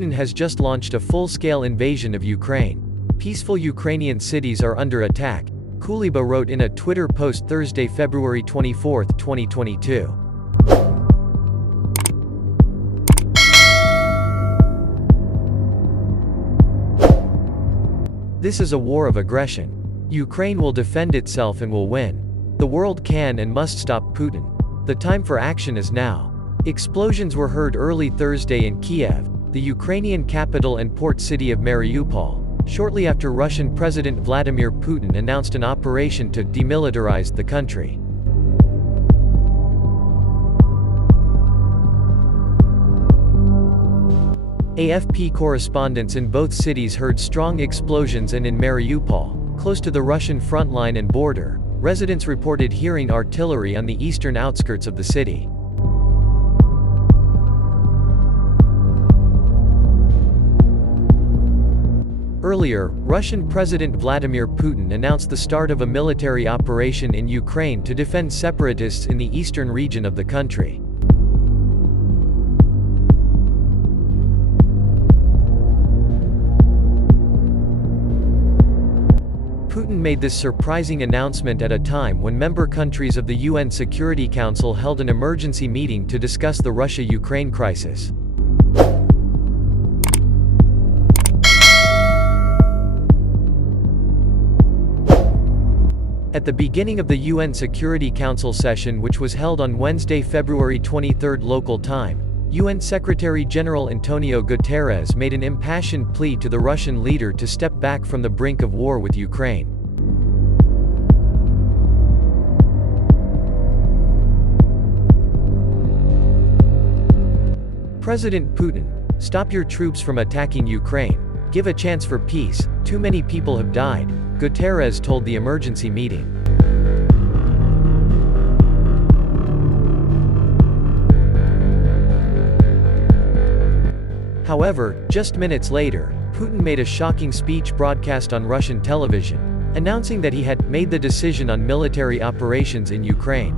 Putin has just launched a full-scale invasion of Ukraine. Peaceful Ukrainian cities are under attack, Kuleba wrote in a Twitter post Thursday, February 24, 2022. This is a war of aggression. Ukraine will defend itself and will win. The world can and must stop Putin. The time for action is now. Explosions were heard early Thursday in Kiev, the Ukrainian capital and port city of Mariupol, shortly after Russian President Vladimir Putin announced an operation to demilitarize the country. AFP correspondents in both cities heard strong explosions, and in Mariupol, close to the Russian front line and border, residents reported hearing artillery on the eastern outskirts of the city. Earlier, Russian President Vladimir Putin announced the start of a military operation in Ukraine to defend separatists in the eastern region of the country. Putin made this surprising announcement at a time when member countries of the UN Security Council held an emergency meeting to discuss the Russia-Ukraine crisis. At the beginning of the UN Security Council session, which was held on Wednesday, February 23 local time, UN Secretary-General Antonio Guterres made an impassioned plea to the Russian leader to step back from the brink of war with Ukraine. President Putin, stop your troops from attacking Ukraine. Give a chance for peace. Too many people have died, Guterres told the emergency meeting. However, just minutes later, Putin made a shocking speech broadcast on Russian television, announcing that he had made the decision on military operations in Ukraine.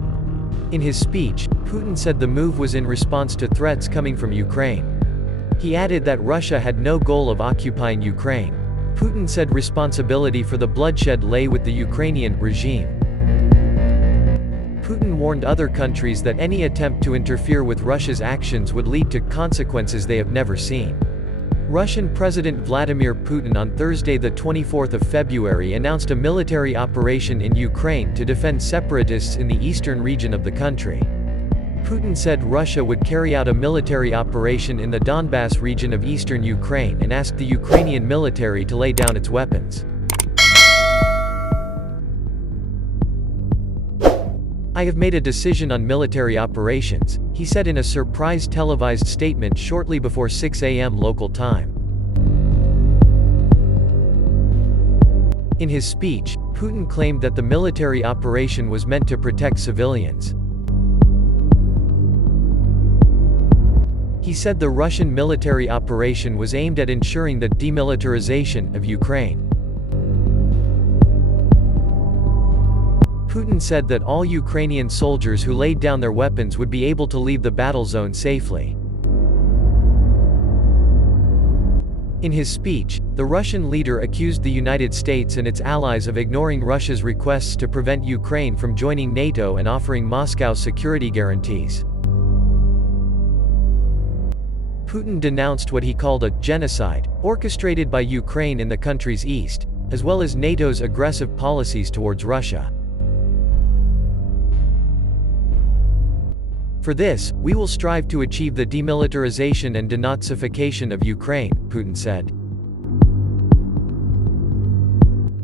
In his speech, Putin said the move was in response to threats coming from Ukraine. He added that Russia had no goal of occupying Ukraine. Putin said responsibility for the bloodshed lay with the Ukrainian regime. Putin warned other countries that any attempt to interfere with Russia's actions would lead to consequences they have never seen. Russian President Vladimir Putin on Thursday, the 24th of February, announced a military operation in Ukraine to defend separatists in the eastern region of the country. Putin said Russia would carry out a military operation in the Donbas region of eastern Ukraine and asked the Ukrainian military to lay down its weapons. I have made a decision on military operations, he said in a surprise televised statement shortly before 6 a.m. local time. In his speech, Putin claimed that the military operation was meant to protect civilians. He said the Russian military operation was aimed at ensuring the demilitarization of Ukraine. Putin said that all Ukrainian soldiers who laid down their weapons would be able to leave the battle zone safely. In his speech, the Russian leader accused the United States and its allies of ignoring Russia's requests to prevent Ukraine from joining NATO and offering Moscow security guarantees. Putin denounced what he called a genocide orchestrated by Ukraine in the country's east, as well as NATO's aggressive policies towards Russia. For this, we will strive to achieve the demilitarization and denazification of Ukraine, Putin said.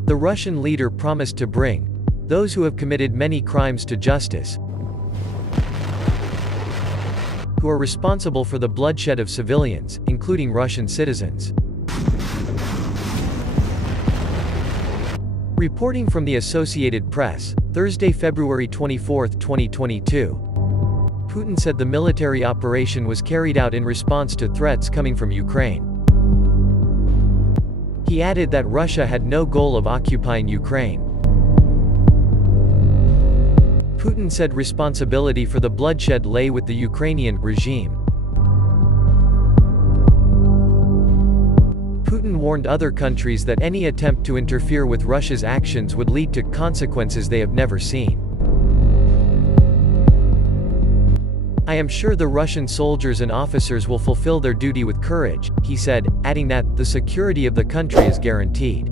The Russian leader promised to bring those who have committed many crimes to justice, who are responsible for the bloodshed of civilians, including Russian citizens. Reporting from the Associated Press, Thursday, February 24, 2022, Putin said the military operation was carried out in response to threats coming from Ukraine. He added that Russia had no goal of occupying Ukraine. Putin said responsibility for the bloodshed lay with the Ukrainian regime. Putin warned other countries that any attempt to interfere with Russia's actions would lead to consequences they have never seen. "I am sure the Russian soldiers and officers will fulfill their duty with courage," he said, adding that the security of the country is guaranteed.